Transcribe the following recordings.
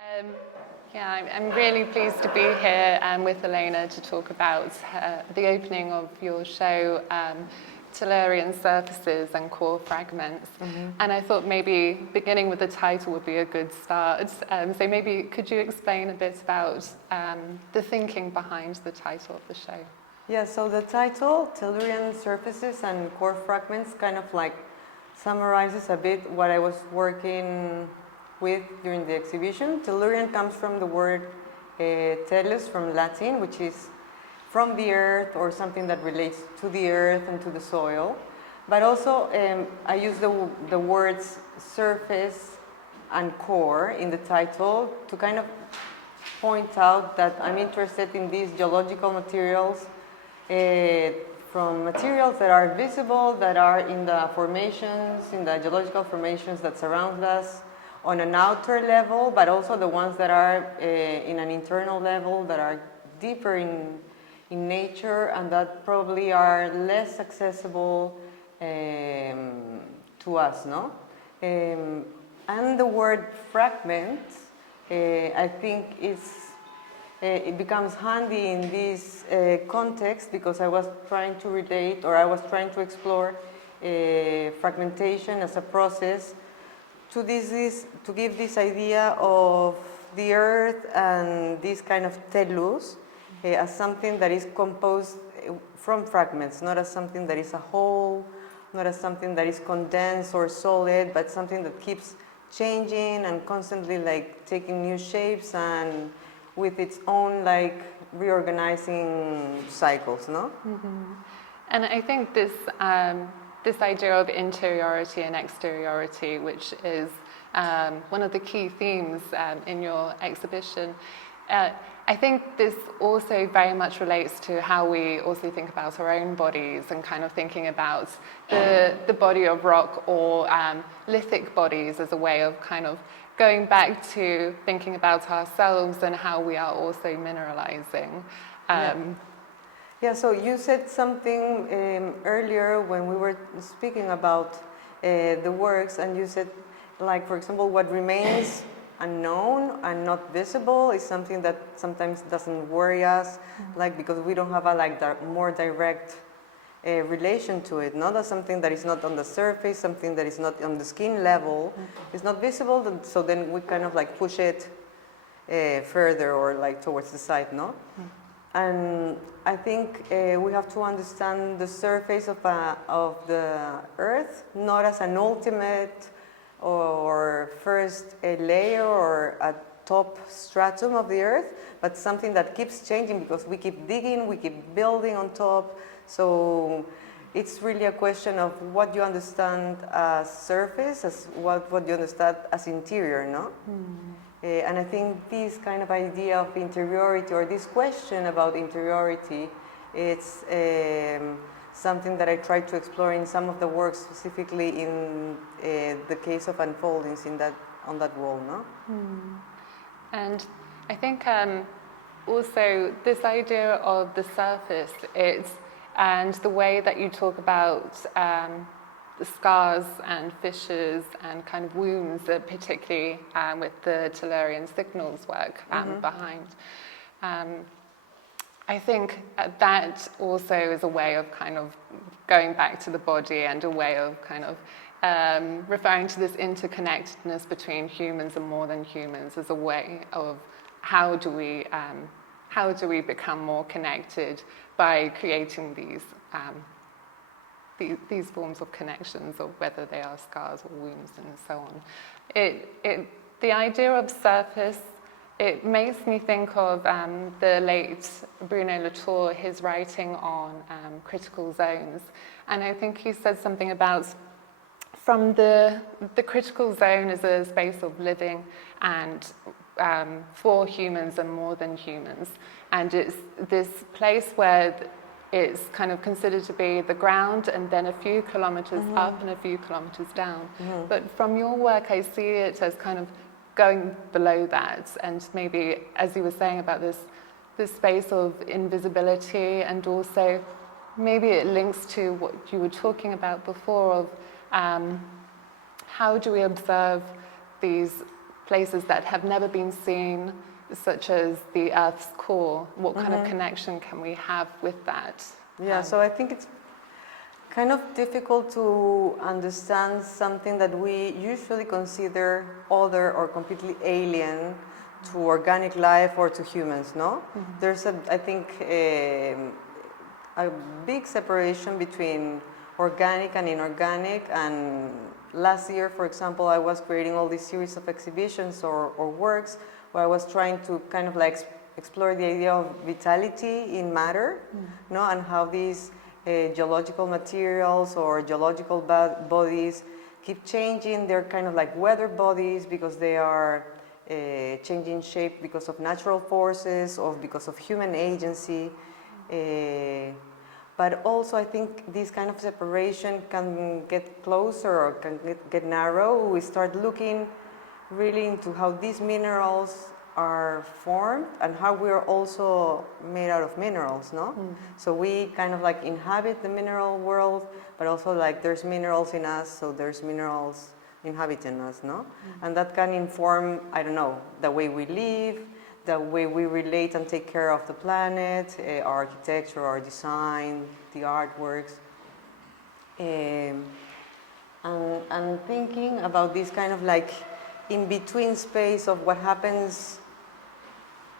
Um, I'm really pleased to be here with Elena to talk about the opening of your show, Tellurian Surfaces and Core Fragments. And I thought maybe beginning with the title would be a good start. So maybe could you explain a bit about the thinking behind the title of the show? Yeah, so the title, Tellurian Surfaces and Core Fragments, kind of like summarizes a bit what I was working with during the exhibition. Tellurian comes from the word tellus from Latin, which is from the earth or something that relates to the earth and to the soil. But also I use the words surface and core in the title to kind of point out that I'm interested in these geological materials, from materials that are visible, that are in the formations, in the geological formations that surround us on an outer level, but also the ones that are in an internal level, that are deeper in nature and that probably are less accessible to us, no? And the word fragment, I think it becomes handy in this context because I was trying to relate, or I was trying to explore fragmentation as a process to give this idea of the earth and this kind of tellus as something that is composed from fragments, not as something that is a whole, not as something that is condensed or solid, but something that keeps changing and constantly like taking new shapes and with its own like reorganizing cycles, no? Mm-hmm. And I think this idea of interiority and exteriority, which is one of the key themes in your exhibition, I think this also very much relates to how we also think about our own bodies and kind of thinking about the body of rock or lithic bodies as a way of kind of going back to thinking about ourselves and how we are also mineralizing. Yeah, so you said something earlier when we were speaking about the works, and you said, like, for example, what remains unknown and not visible is something that sometimes doesn't worry us, like, because we don't have a more direct relation to it, not as something that is not on the surface, something that is not on the skin level, it's not visible, so then we kind of like push it further or like towards the side, no? And I think we have to understand the surface of the earth not as an ultimate or first a layer or a top stratum of the earth, but something that keeps changing because we keep digging, we keep building on top. So it's really a question of what you understand as surface, as what you understand as interior, no? And I think this kind of idea of interiority, or this question about interiority, it's something that I try to explore in some of the works, specifically in the case of unfoldings on that wall, no? And I think also this idea of the surface, and the way that you talk about the scars and fissures and kind of wounds, particularly with the Tellurian signals work behind. I think that also is a way of kind of going back to the body and a way of kind of referring to this interconnectedness between humans and more than humans as a way of how do we become more connected by creating these forms of connections, or whether they are scars or wounds and so on. The idea of surface, it makes me think of the late Bruno Latour, his writing on critical zones. And I think he said something about from the critical zone as a space of living and for humans and more than humans. And it's this place where it's kind of considered to be the ground and then a few kilometers up and a few kilometers down. But from your work, I see it as kind of going below that, and maybe, as you were saying about this space of invisibility, and also maybe it links to what you were talking about before of how do we observe these places that have never been seen, such as the Earth's core. What kind of connection can we have with that? Yeah, so I think it's kind of difficult to understand something that we usually consider other or completely alien to organic life or to humans, no? There's, I think, a big separation between organic and inorganic, and last year, for example, I was creating all these series of exhibitions or works where I was trying to kind of like explore the idea of vitality in matter, no? And how these geological materials or geological bodies keep changing. They're kind of like weather bodies because they are changing shape because of natural forces or because of human agency. But also I think this kind of separation can get closer or can get narrow. We start looking really into how these minerals are formed and how we are also made out of minerals, no? So we kind of like inhabit the mineral world, but also like there's minerals in us, so there's minerals inhabiting us, no? And that can inform, I don't know, the way we live, the way we relate and take care of the planet, our architecture, our design, the artworks. And thinking about this kind of like in-between space of what happens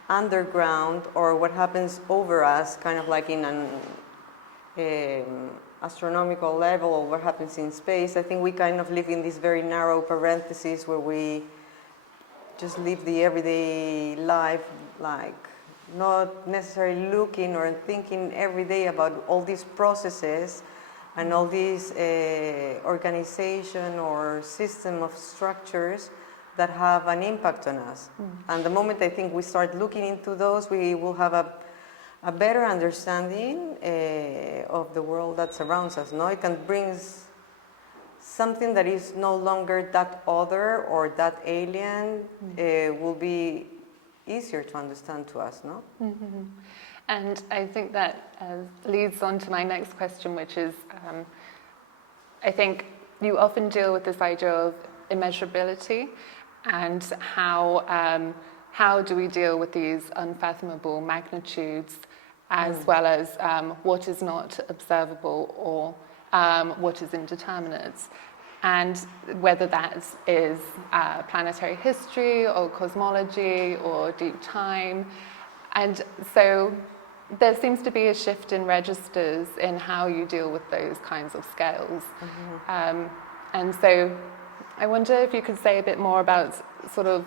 underground or what happens over us, kind of like in an astronomical level, or what happens in space. I think we kind of live in this very narrow parenthesis where we just live the everyday life, like not necessarily looking or thinking every day about all these processes and all these organization or system of structures that have an impact on us. And the moment I think we start looking into those, we will have a better understanding of the world that surrounds us. No, it can bring something that is no longer that other or that alien. Will be easier to understand to us. No. And I think that leads on to my next question, which is, I think you often deal with this idea of immeasurability and how do we deal with these unfathomable magnitudes, as well as what is not observable or what is indeterminate, and whether that is planetary history or cosmology or deep time. And so there seems to be a shift in registers in how you deal with those kinds of scales. And so I wonder if you could say a bit more about sort of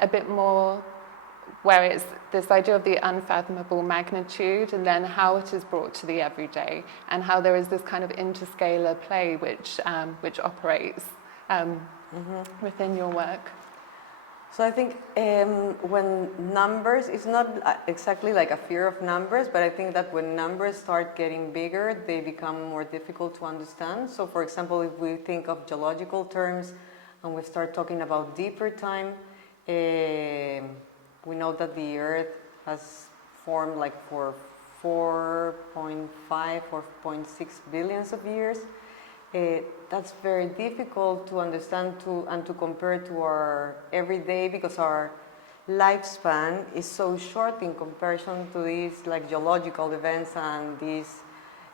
a bit more where it's this idea of the unfathomable magnitude and then how it is brought to the everyday and how there is this kind of interscalar play which operates within your work. So I think when numbers, it's not exactly like a fear of numbers, but I think that when numbers start getting bigger, they become more difficult to understand. So for example, if we think of geological terms and we start talking about deeper time, we know that the Earth has formed like for 4.5, 4.6 billions of years. That's very difficult to understand and to compare to our everyday, because our lifespan is so short in comparison to these like geological events and these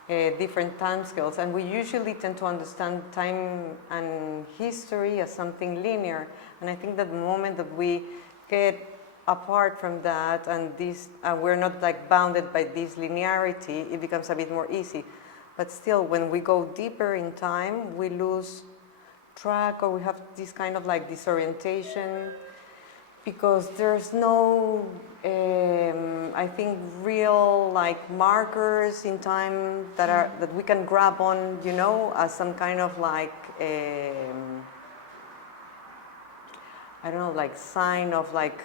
different timescales. And we usually tend to understand time and history as something linear. And I think that the moment that we get apart from that and this, we're not like bounded by this linearity, it becomes a bit more easy. But still, when we go deeper in time, we lose track, or we have this kind of like disorientation, because there's no, I think, real like markers in time that we can grab on, you know, as some kind of like, I don't know, like sign of like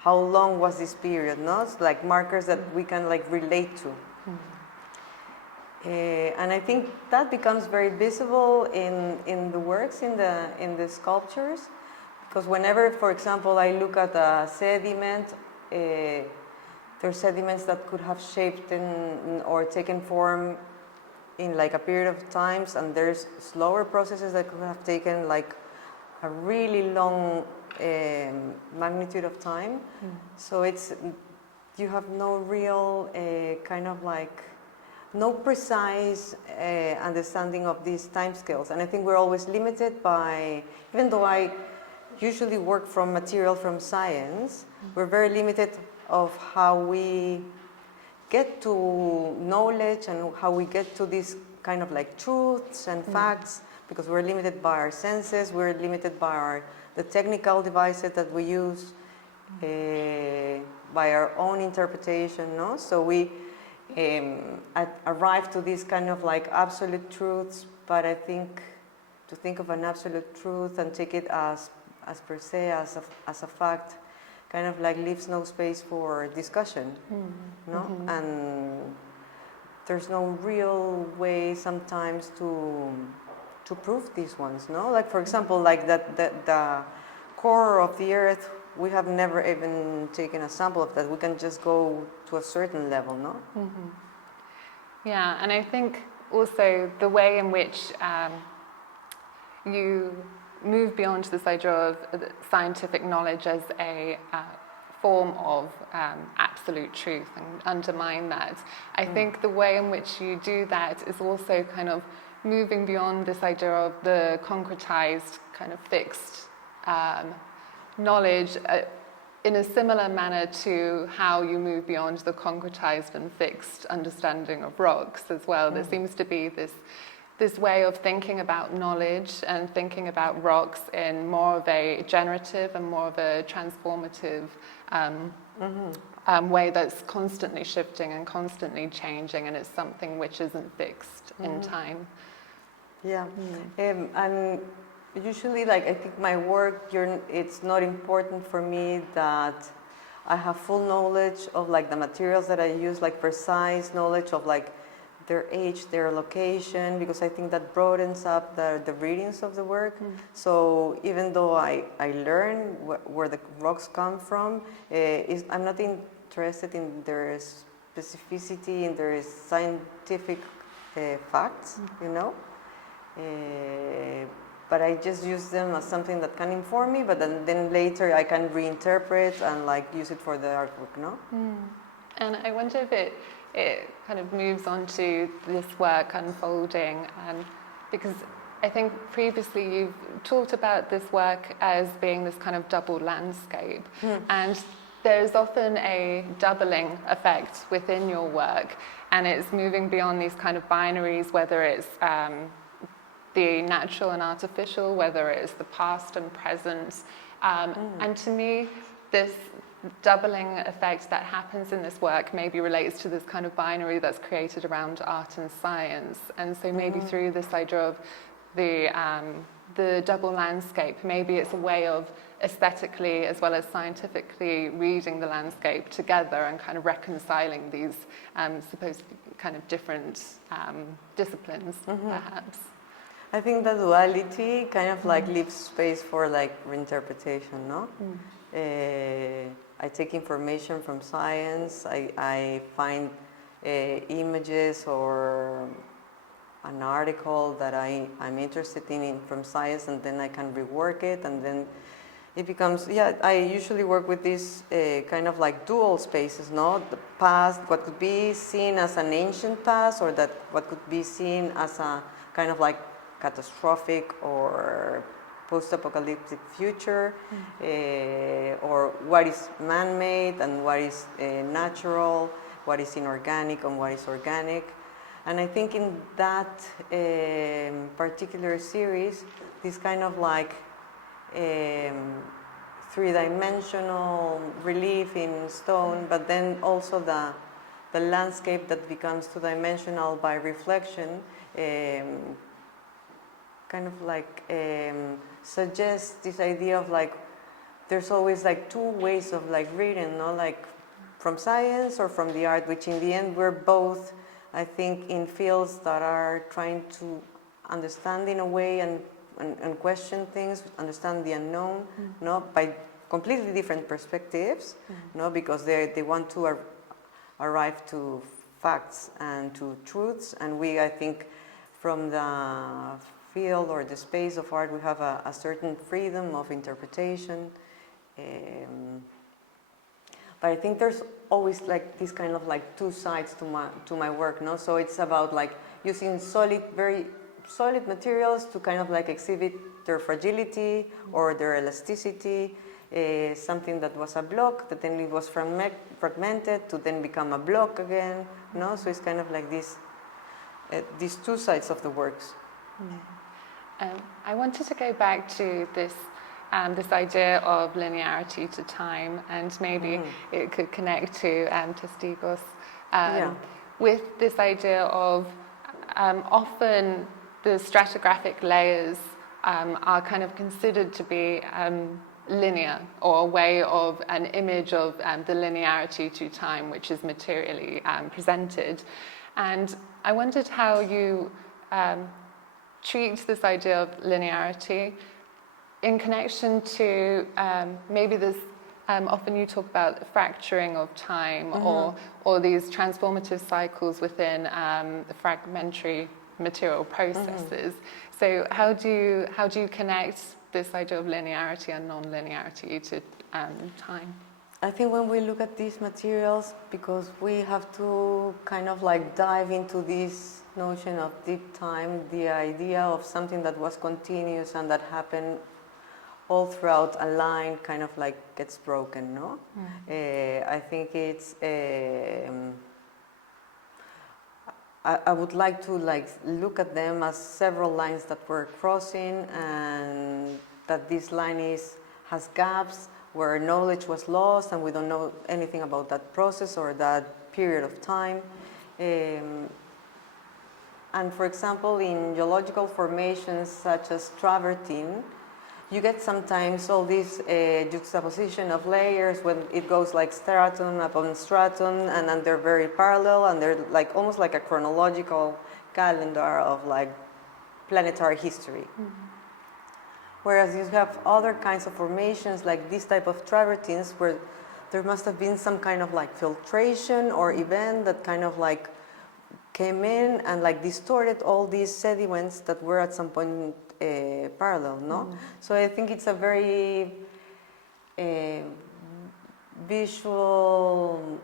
how long was this period, no? It's like markers that we can like relate to. And I think that becomes very visible in the works, in the sculptures, because whenever, for example, I look at a sediment, there are sediments that could have shaped or taken form in like a period of times, and there's slower processes that could have taken like a really long magnitude of time. So you have no real kind of like, no precise understanding of these time scales. And I think we're always limited by, even though I usually work from material from science, we're very limited of how we get to knowledge and how we get to these kind of like truths and facts, because we're limited by our senses, we're limited by the technical devices that we use, by our own interpretation, no? So we arrive to these kind of like absolute truths, but I think to think of an absolute truth and take it as per se, as a fact, kind of like leaves no space for discussion, no? And there's no real way sometimes to prove these ones, no? Like for example, like the core of the Earth, we have never even taken a sample of that. We can just go to a certain level, no? Yeah, and I think also the way in which you move beyond this idea of scientific knowledge as a form of absolute truth and undermine that. I think the way in which you do that is also kind of moving beyond this idea of the concretized, kind of fixed knowledge in a similar manner to how you move beyond the concretized and fixed understanding of rocks as well. There seems to be this way of thinking about knowledge and thinking about rocks in more of a generative and more of a transformative way that's constantly shifting and constantly changing, and it's something which isn't fixed in time. Yeah, and usually, like, I think my work, it's not important for me that I have full knowledge of like the materials that I use, like precise knowledge of like their age, their location, because I think that broadens up the readings of the work. So even though I learn where the rocks come from, I'm not interested in their specificity, in their scientific facts, you know. But I just use them as something that can inform me, but then later I can reinterpret and like use it for the artwork, no? And I wonder if it kind of moves on to this work unfolding, because I think previously you've talked about this work as being this kind of double landscape, and there's often a doubling effect within your work, and it's moving beyond these kind of binaries, whether it's the natural and artificial, whether it's the past and present. And to me, this doubling effect that happens in this work maybe relates to this kind of binary that's created around art and science. And so maybe through this idea of the double landscape, maybe it's a way of aesthetically as well as scientifically reading the landscape together and kind of reconciling these supposed kind of different disciplines, perhaps. I think the duality kind of like leaves space for like reinterpretation, no? I take information from science, I find images or an article that I'm interested in from science, and then I can rework it, and then it becomes, I usually work with these kind of like dual spaces, no? The past, what could be seen as an ancient past, or that what could be seen as a kind of like catastrophic or post-apocalyptic future, or what is man-made and what is natural, what is inorganic and what is organic. And I think in that particular series, this kind of like three-dimensional relief in stone, but then also the landscape that becomes two-dimensional by reflection, kind of like suggests this idea of like there's always like two ways of like reading, no? Like from science or from the art, which in the end we're both, I think, in fields that are trying to understand in a way and question things, understand the unknown, no? By completely different perspectives, no? Because they want to arrive to facts and to truths, and we, I think, from the field or the space of art, we have a certain freedom of interpretation But I think there's always like this kind of like two sides to my work, no? So it's about like using very solid materials to kind of like exhibit their fragility or their elasticity. Something that was a block that then it was fragmented to then become a block again, no? So it's kind of like these two sides of the works. I wanted to go back to this idea of linearity to time, and maybe it could connect to testigos with this idea of often the stratigraphic layers are kind of considered to be linear, or a way of an image of the linearity to time, which is materially presented. And I wondered how you treat this idea of linearity in connection to maybe this, often you talk about fracturing of time, or these transformative cycles within the fragmentary material processes. So how do you connect this idea of linearity and non-linearity to time? I think when we look at these materials, because we have to kind of like dive into this notion of deep time, the idea of something that was continuous and that happened all throughout a line kind of like gets broken, no? I think it's I would like to like look at them as several lines that we're crossing, and that this line has gaps where knowledge was lost and we don't know anything about that process or that period of time. And for example, in geological formations such as travertine, you get sometimes all this juxtaposition of layers when it goes like stratum upon stratum, and then they're very parallel, and they're like almost like a chronological calendar of like planetary history. Whereas you have other kinds of formations like this type of travertines where there must have been some kind of like filtration or event that kind of like came in and like distorted all these sediments that were at some point parallel, no? So I think it's a very visual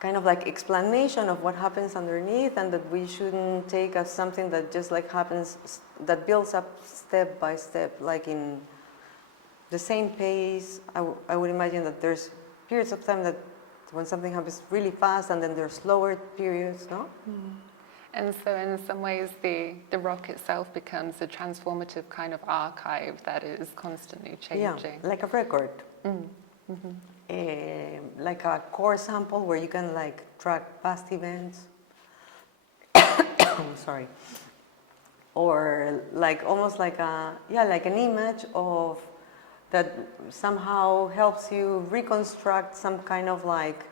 kind of like explanation of what happens underneath, and that we shouldn't take as something that just like happens, that builds up step by step, like in the same pace. I would imagine that there's periods of time that when something happens really fast, and then there's slower periods, no? And so in some ways the rock itself becomes a transformative kind of archive that is constantly changing. Yeah, like a record. Like a core sample where you can like track past events. Sorry. Or like almost like like an image of that somehow helps you reconstruct some kind of like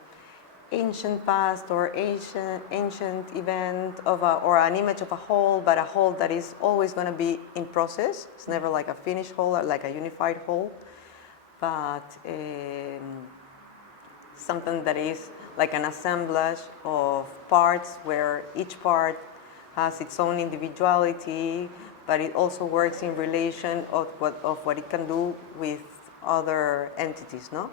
ancient past or ancient event of or an image of a whole, but a whole that is always going to be in process. It's never like a finished whole or like a unified whole, but something that is like an assemblage of parts where each part has its own individuality, but it also works in relation of what it can do with other entities, no?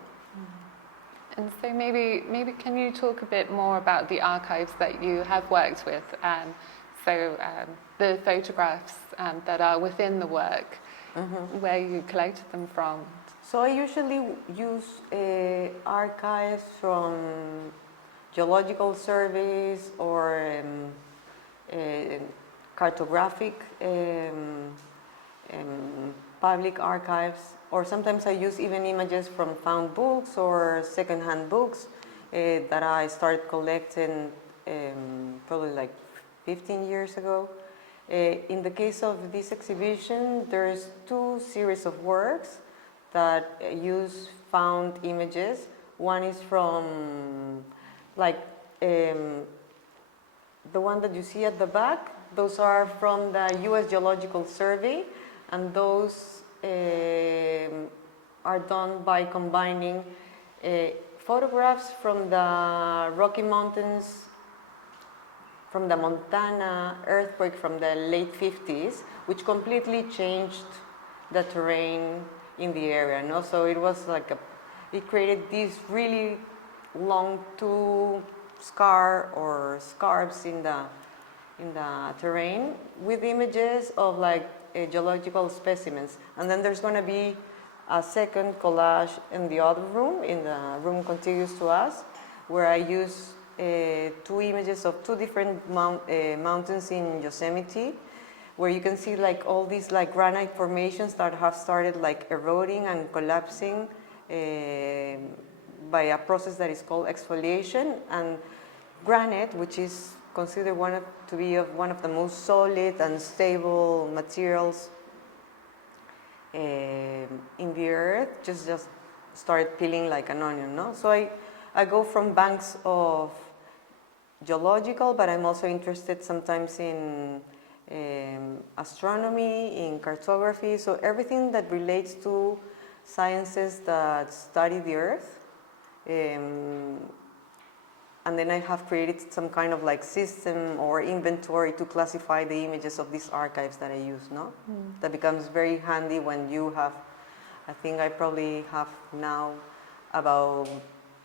And so maybe can you talk a bit more about the archives that you have worked with? The photographs that are within the work, where you collected them from. So I usually use archives from geological surveys or cartographic public archives, or sometimes I use even images from found books or secondhand books that I started collecting probably like 15 years ago. In the case of this exhibition, there's two series of works that use found images. One is from like the one that you see at the back. Those are from the US Geological Survey, and those are done by combining photographs from the Rocky Mountains, from the Montana earthquake from the late 50s, which completely changed the terrain in the area, no? So it was like it created these really long two scarps in the terrain with images of like geological specimens. And then there's going to be a second collage in the other room, in the room contiguous to us, where I use two images of two different mountains in Yosemite, where you can see like all these like granite formations that have started like eroding and collapsing by a process that is called exfoliation. And granite, which is considered to be one of the most solid and stable materials in the earth, just started peeling like an onion, no? So I go from banks of geological, but I'm also interested sometimes in astronomy, in cartography, so everything that relates to sciences that study the earth. And then I have created some kind of like system or inventory to classify the images of these archives that I use, no? That becomes very handy when you have, I think I probably have now about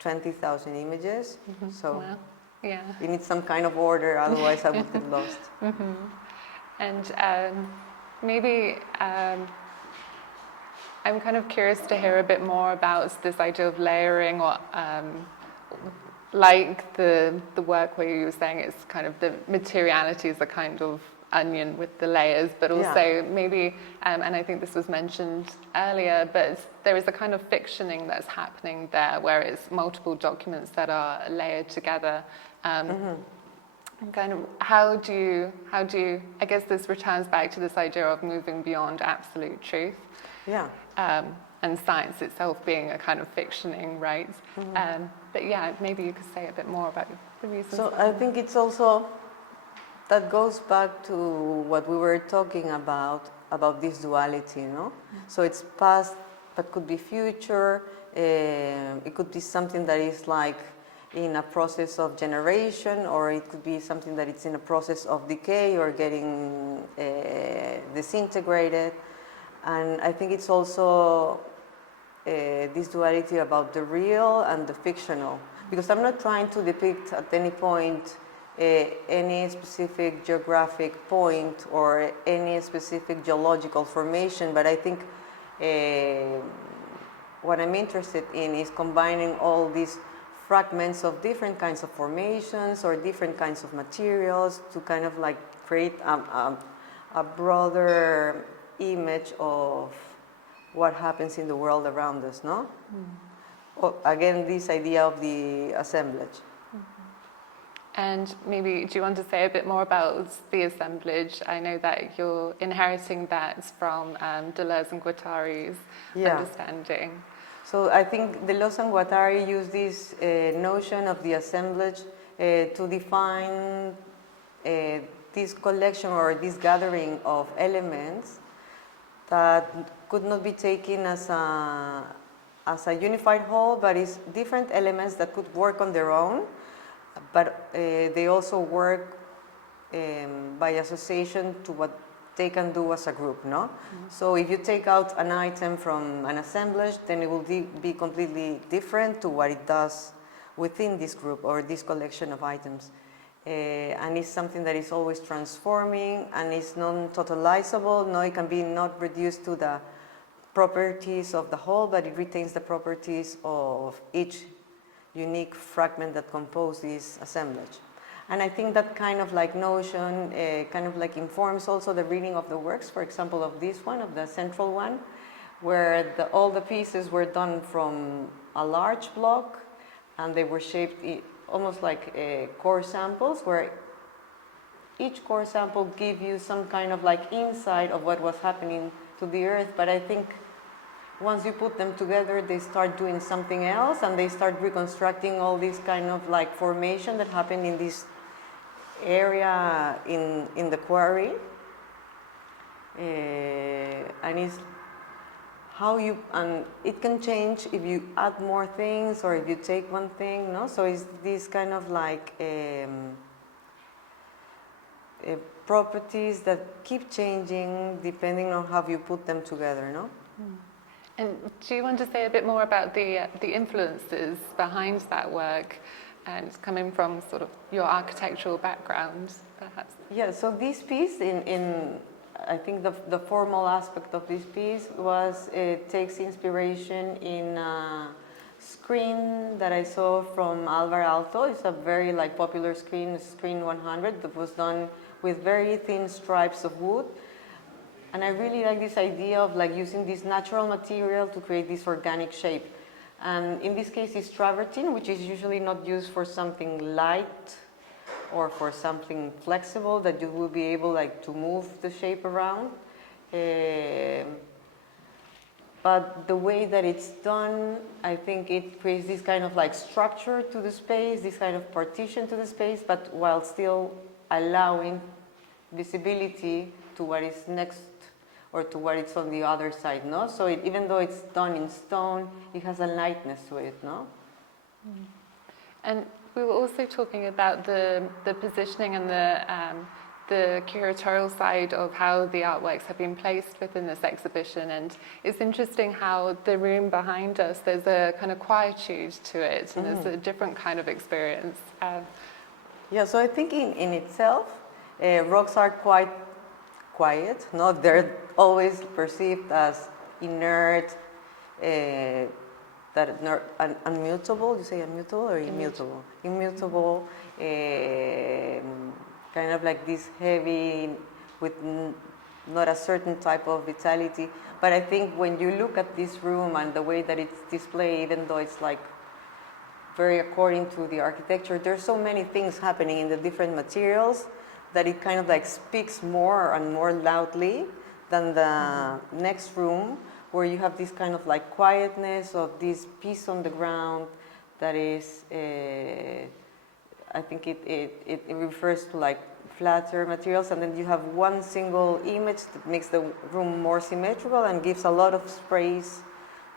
20,000 images. So Wow. Yeah. you need some kind of order, otherwise I would get lost. And maybe I'm kind of curious to hear a bit more about this idea of layering, or like the work where you were saying it's kind of the materiality is a kind of onion with the layers, but also maybe, and I think this was mentioned earlier, but there is a kind of fictioning that's happening there where it's multiple documents that are layered together. Kind of how do you, I guess this returns back to this idea of moving beyond absolute truth. Yeah. And science itself being a kind of fictioning, right? But yeah, maybe you could say a bit more about the reasons. So I think it's also, that goes back to what we were talking about this duality, no? So it's past, but could be future. It could be something that is like in a process of generation, or it could be something that it's in a process of decay or getting disintegrated. And I think it's also this duality about the real and the fictional, because I'm not trying to depict at any point any specific geographic point or any specific geological formation, but I think what I'm interested in is combining all these fragments of different kinds of formations or different kinds of materials to kind of like create a broader image of what happens in the world around us, no? Again, this idea of the assemblage. And maybe, do you want to say a bit more about the assemblage? I know that you're inheriting that from Deleuze and Guattari's understanding. So I think Deleuze and Guattari use this notion of the assemblage to define this collection or this gathering of elements that could not be taken as a unified whole, but it's different elements that could work on their own, but they also work by association to what they can do as a group, no? So if you take out an item from an assemblage, then it will be completely different to what it does within this group or this collection of items. And it's something that is always transforming and is non-totalizable. No, it can be not reduced to the properties of the whole, but it retains the properties of each unique fragment that compose this assemblage. And I think that kind of like notion kind of like informs also the reading of the works, for example, of this one, of the central one, where all the pieces were done from a large block and they were shaped almost like core samples, where each core sample gives you some kind of like insight of what was happening to the earth. But I think once you put them together, they start doing something else and they start reconstructing all this kind of like formation that happened in this area in the quarry. And it's how you, and it can change if you add more things or if you take one thing, no? So it's this kind of like properties that keep changing depending on how you put them together, no? And do you want to say a bit more about the influences behind that work, and coming from sort of your architectural background, perhaps? Yeah, so this piece, I think the formal aspect of this piece was it takes inspiration in a screen that I saw from Alvar Aalto. It's a very popular screen 100, that was done with very thin stripes of wood. And I really like this idea of using this natural material to create this organic shape. And in this case, it's travertine, which is usually not used for something light or for something flexible that you will be able to move the shape around. But the way that it's done, I think it creates this kind of structure to the space, this kind of partition to the space, but while still allowing visibility to what is next or to what is on the other side, no? So even though it's done in stone, it has a lightness to it, no? Mm. And we were also talking about the positioning and the curatorial side of how the artworks have been placed within this exhibition. And it's interesting how the room behind us, there's a kind of quietude to it, and there's a different kind of experience. Yeah, so I think in itself, rocks are quite quiet, no? They're always perceived as inert, unmutable. You say unmutable or immutable? Immutable, kind of this heavy, with not a certain type of vitality. But I think when you look at this room and the way that it's displayed, even though it's very according to the architecture, there's so many things happening in the different materials that it kind of speaks more and more loudly than the next room, where you have this kind of quietness of this piece on the ground that is, I think it refers to flatter materials, and then you have one single image that makes the room more symmetrical and gives a lot of space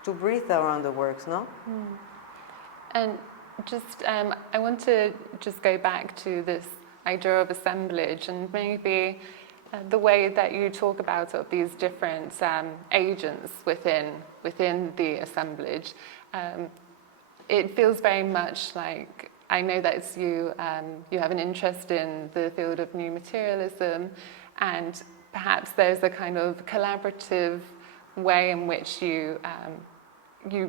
to breathe around the works, no? Mm. And just, I want to just go back to this idea of assemblage, and maybe the way that you talk about of these different agents within the assemblage. It feels very much like, I know that it's you have an interest in the field of new materialism, and perhaps there's a kind of collaborative way in which you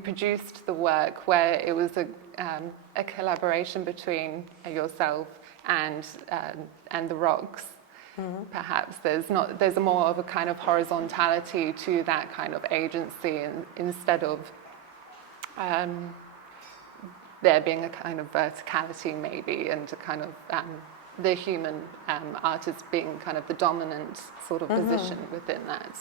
produced the work, where it was a collaboration between yourself and the rocks. Mm-hmm. Perhaps there's more of a kind of horizontality to that kind of agency, instead of there being a kind of verticality maybe, and a kind of the human artist being kind of the dominant sort of position within that.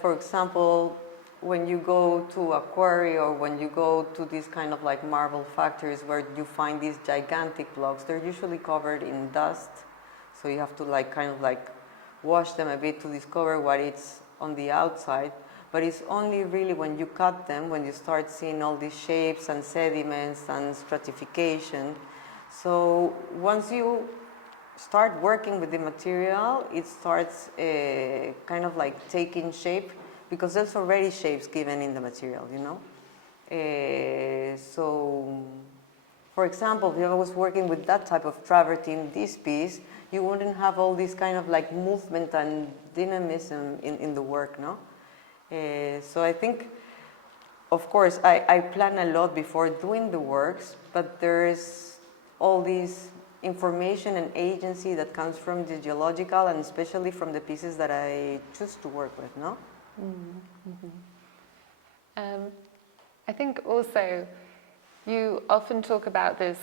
For example, when you go to a quarry, or when you go to these kind of marble factories where you find these gigantic blocks, they're usually covered in dust. So you have to wash them a bit to discover what is on the outside. But it's only really when you cut them, when you start seeing all these shapes and sediments and stratification. So once you start working with the material, it starts kind of taking shape, because there's already shapes given in the material, you know? So, for example, if I was working with that type of travertine, this piece, you wouldn't have all this kind of movement and dynamism in the work, no? So I think, of course, I plan a lot before doing the works, but there's all this information and agency that comes from the geological, and especially from the pieces that I choose to work with, no? Mm-hmm. I think also you often talk about this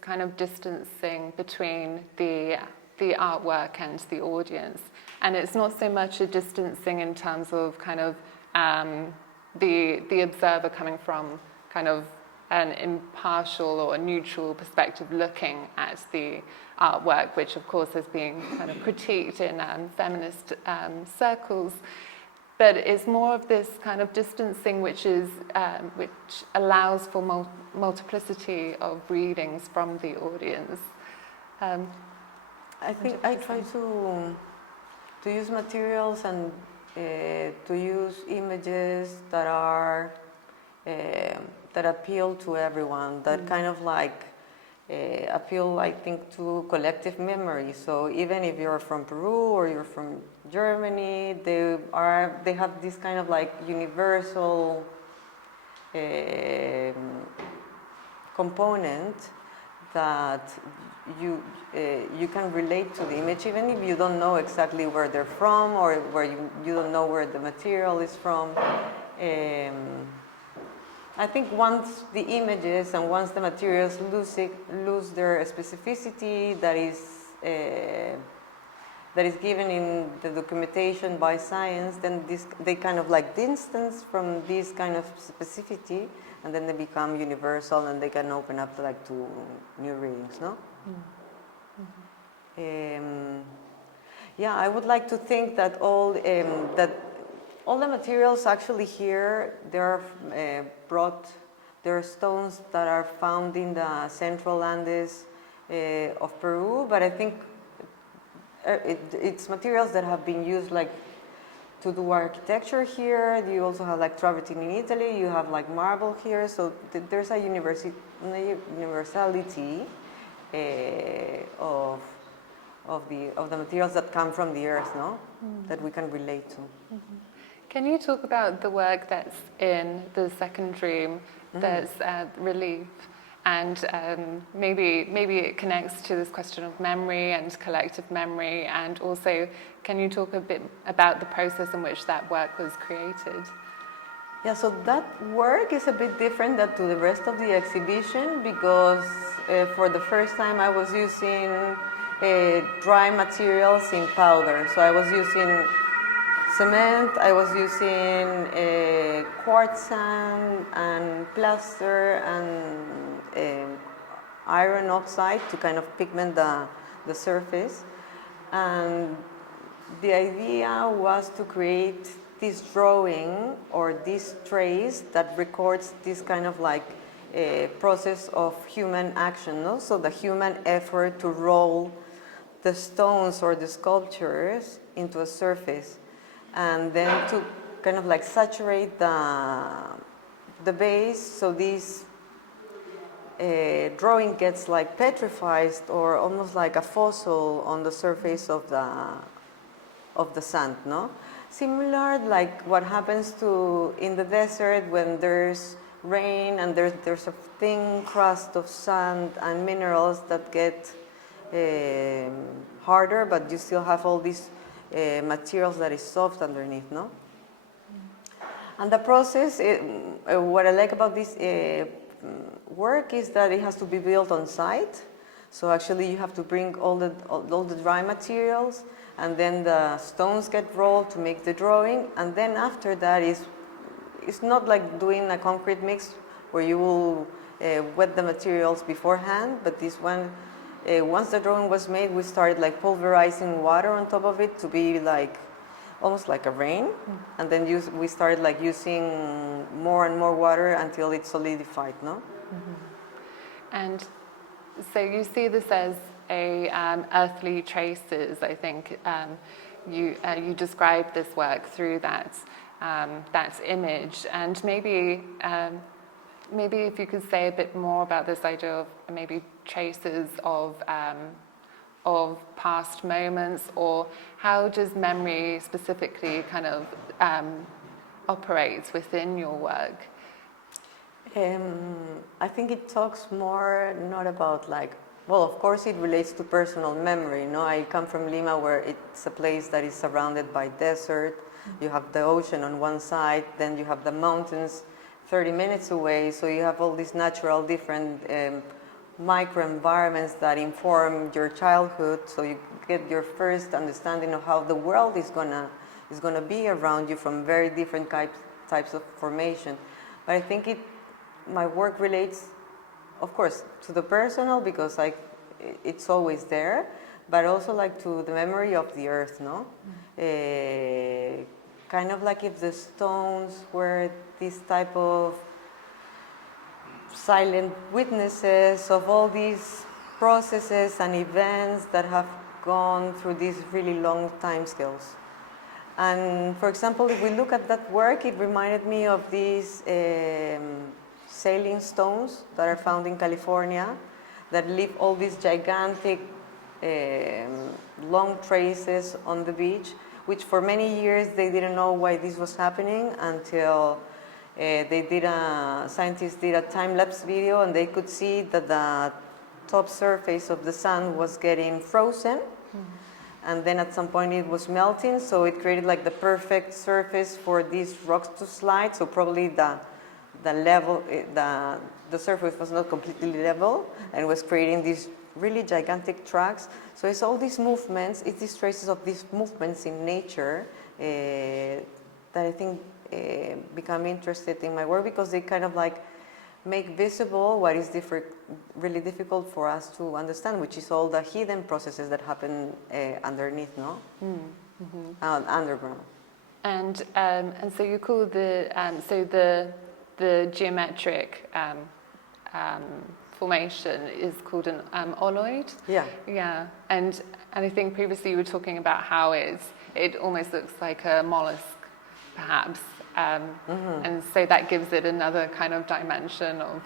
kind of distancing between the artwork and the audience, and it's not so much a distancing in terms of kind of the observer coming from kind of an impartial or a neutral perspective looking at the artwork, which of course has been kind of critiqued in feminist circles. But it's more of this kind of distancing which allows for multiplicity of readings from the audience. I think I try to use materials and to use images that are that appeal to everyone, that kind of like appeal, I think, to collective memory. So even if you're from Peru or you're from Germany, they have this kind of like universal component that you can relate to the image, even if you don't know exactly where they're from or where you don't know where the material is from. I think once the images and once the materials lose their specificity that is given in the documentation by science, then they kind of like distance from this kind of specificity, and then they become universal and they can open up like to new readings, no? Yeah, I would like to think that all the materials actually here, there are stones that are found in the central Andes of Peru, but I think it's materials that have been used like to do architecture here. You also have like travertine in Italy, you have like marble here, so there's a universality of the materials that come from the earth, no? That we can relate to. Can you talk about the work that's in the second dream, that's relief, and maybe it connects to this question of memory and collective memory, and also can you talk a bit about the process in which that work was created? Yeah, so that work is a bit different than to the rest of the exhibition because for the first time I was using dry materials in powder. So I was using cement, I was using quartz sand and plaster and iron oxide to kind of pigment the surface. And the idea was to create this drawing or this trace that records this kind of like process of human action, no? So the human effort to roll the stones or the sculptures into a surface, and then to kind of like saturate the base, so this drawing gets like petrified or almost like a fossil on the surface of the sand, no? Similar like what happens in the desert when there's rain and there's a thin crust of sand and minerals that get harder, but you still have all these materials that is soft underneath, no? And the process, what I like about this work is that it has to be built on site. So actually you have to bring all the dry materials, and then the stones get rolled to make the drawing, and then after that it's not like doing a concrete mix where you will wet the materials beforehand, but this one, once the drawing was made, we started like pulverizing water on top of it to be like almost like a rain, and then we started like using more and more water until it solidified, no? And so you see this as a earthly traces. I think you describe this work through that image, and maybe if you could say a bit more about this idea of maybe traces of past moments, or how does memory specifically kind of operates within your work? I think it talks more not about like, well, of course it relates to personal memory, no? I come from Lima, where it's a place that is surrounded by desert. You have the ocean on one side, then you have the mountains 30 minutes away, so you have all these natural different microenvironments that inform your childhood, so you get your first understanding of how the world is gonna be around you from very different types of formation. But I think my work relates, of course, to the personal, because like it's always there, but also like to the memory of the earth, no? Kind of like if the stones were this type of silent witnesses of all these processes and events that have gone through these really long time scales. And for example, if we look at that work, it reminded me of these sailing stones that are found in California that leave all these gigantic long traces on the beach, which for many years they didn't know why this was happening until scientists did a time-lapse video, and they could see that the top surface of the sun was getting frozen. And then at some point it was melting, so it created like the perfect surface for these rocks to slide. So probably the surface was not completely level, and was creating these really gigantic tracks. So it's all these movements, it's these traces of these movements in nature that I think become interested in my work, because they kind of like make visible what is really difficult for us to understand, which is all the hidden processes that happen underneath, no? Underground. And so you call the geometric formation is called an oloid. Yeah. Yeah. And I think previously you were talking about how it almost looks like a mollusk, perhaps. And so that gives it another kind of dimension of,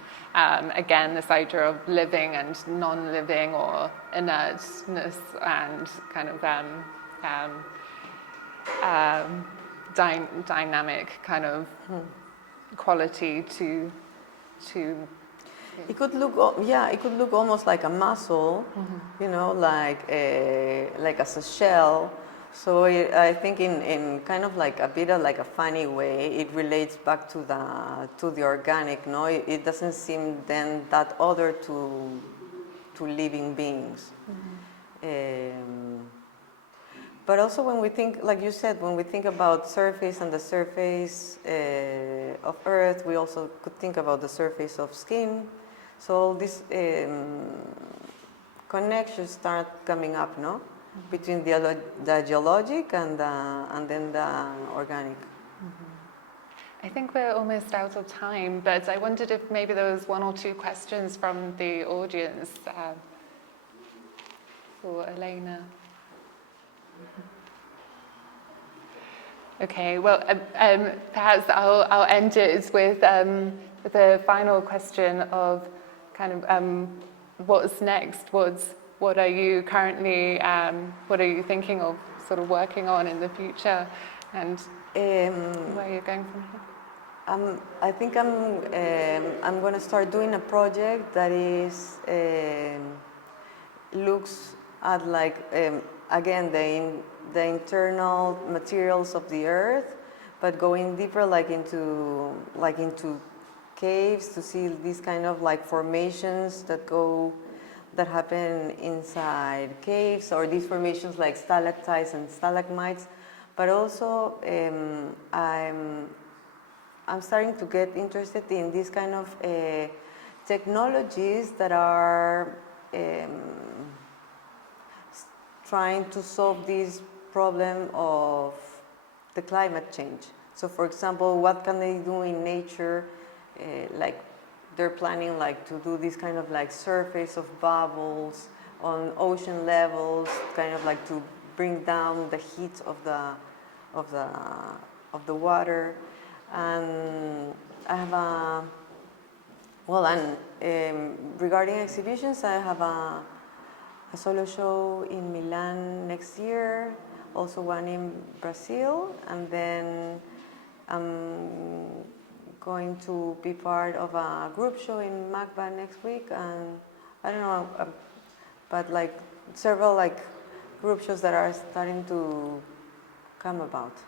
again, this idea of living and non-living, or inertness and kind of dynamic kind of quality to. It could look, it could look almost like a muscle, you know, like as a shell. So I think in kind of like a bit of like a funny way, it relates back to the organic. No, it doesn't seem then that other to living beings. But also when we think, like you said, when we think about surface and the surface of Earth, we also could think about the surface of skin. So these connections start coming up, no? Between the geologic and then the organic. I think we're almost out of time, but I wondered if maybe there was one or two questions from the audience for Elena. Okay, well, perhaps I'll end it with the final question of kind of what's next. What are you currently? What are you thinking of, sort of working on in the future, and where are you going from here? I think I'm going to start doing a project that is looks at like again the internal materials of the Earth, but going deeper like into caves to see these kind of like formations that happen inside caves, or these formations like stalactites and stalagmites. But also I'm starting to get interested in these kind of technologies that are trying to solve this problem of the climate change. So for example, what can they do in nature, like they're planning like to do this kind of like surface of bubbles on ocean levels, kind of like to bring down the heat of the water. And I have regarding exhibitions, I have a solo show in Milan next year, also one in Brazil, and then I'm going to be part of a group show in MACBA next week, and I don't know, but like several like group shows that are starting to come about.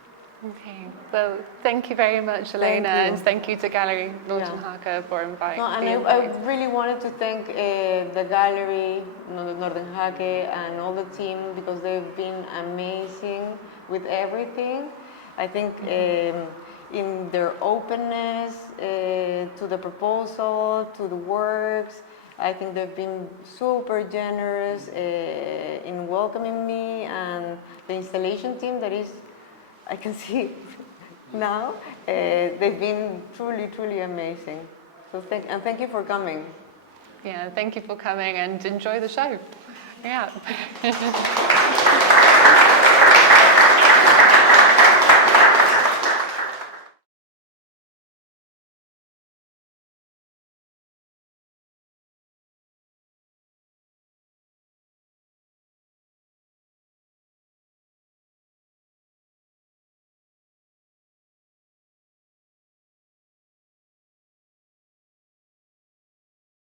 Okay, well, thank you very much, Elena, and thank you to Galerie Nordenhake for inviting me. And I really wanted to thank the Galerie Nordenhake and all the team, because they've been amazing with everything. I think in their openness to the proposal, to the works, I think they've been super generous in welcoming me, and the installation team that is, I can see now, they've been truly, truly amazing. So thank you for coming. Yeah, thank you for coming, and enjoy the show. Yeah.